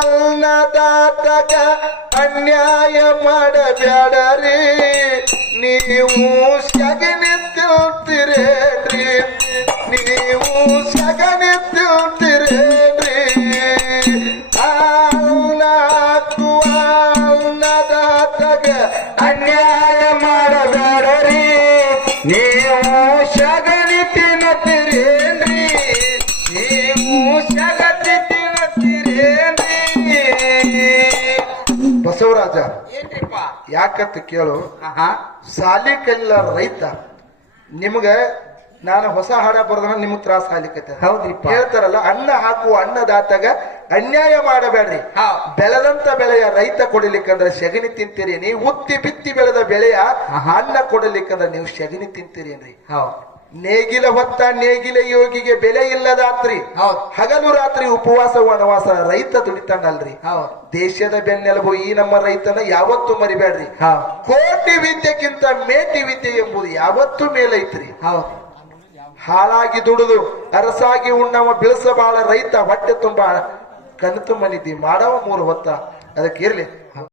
ಅನ್ನದಾತಗ ಅನ್ಯಾಯ ಮಾಡಬೇಡರಿ, ನೀವು ಸಗಣಿ ತಿಳ್ತಿರೇನ್ರಿ, ನೀವು ಸಗಣಿ ತಿಳ್ತಿರೇನ್ರಿ. ಅನ್ನ ಹಾಕುವ ಅನ್ನದಾತಗ ಅನ್ಯಾಯ ಮಾಡಬೇಡರಿ, ನೀವು ಸಗಣಿ ತಿನ್ನತಿರೇನ್ರಿ, ನೀವು ಸಗಣಿ ತಿನ್ನತಿರೇನ್ರಿ. ಬಸವರಾಜ ಏನ್ರಿಪ್ಪ? ಯಾಕಂತ ಕೇಳು, ಸಾಲಿ ಕಲಿಲ ರೈತ ನಿಮ್ಗ ನಾನು ಹೊಸ ಹಾಡ ಬರೋದ್ರ ನಿಮಗ್ ತ್ರಾಸ ಆಗ್ಲಿಕ್ಕೆ. ಹೌದ್ರಿಪ್ಪ. ಹೇಳ್ತಾರಲ್ಲ, ಅನ್ನ ಹಾಕುವ ಅನ್ನದಾತಾಗ ಅನ್ಯಾಯ ಮಾಡಬೇಡ್ರಿ, ಬೆಳೆದಂತ ಬೆಳೆಯ ರೈತ ಕೊಡಲಿಕ್ಕಂದ್ರೆ ಸೆಗಣಿ ತಿಂತೀರಿ, ನೀವು ಉತ್ತಿ ಬಿತ್ತಿ ಬೆಳೆದ ಬೆಳೆಯ ಅನ್ನ ಕೊಡಲಿಕ್ಕಂದ್ರೆ ನೀವು ಸೆಗಣಿ ತಿಂತೀರೇನ್ರಿ. ನೇಗಿಲ ಹೊತ್ತ ನೇಗಿಲ ಯೋಗಿಗೆ ಬೆಲೆ ಇಲ್ಲದಾತ್ರಿ, ಹಗಲು ರಾತ್ರಿ ಉಪವಾಸ ವನವಾಸ ರೈತ ದುಡಿತಾನಲ್ರಿ. ದೇಶದ ಬೆನ್ನೆಲುಬು ಈ ನಮ್ಮ ರೈತನ ಯಾವತ್ತೂ ಮರಿಬೇಡ್ರಿ. ಕೋಟಿ ವಿದ್ಯೆಗಿಂತ ಮೇಟಿ ವಿದ್ಯೆ ಎಂಬುದು ಯಾವತ್ತೂ ಮೇಲೈತ್ರಿ. ಹಾಳಾಗಿ ದುಡಿದು ಅರಸಾಗಿ ಉಣ್ಣವ ಬಿಳಸ ಬಾಳ ರೈತ ಹೊಟ್ಟೆ ತುಂಬಾ ಕಣ್ ತುಂಬ ನಿದ್ದಿ ಮಾಡವ 3 ಹೊತ್ತ. ಅದಕ್ಕೆ ಇರ್ಲಿ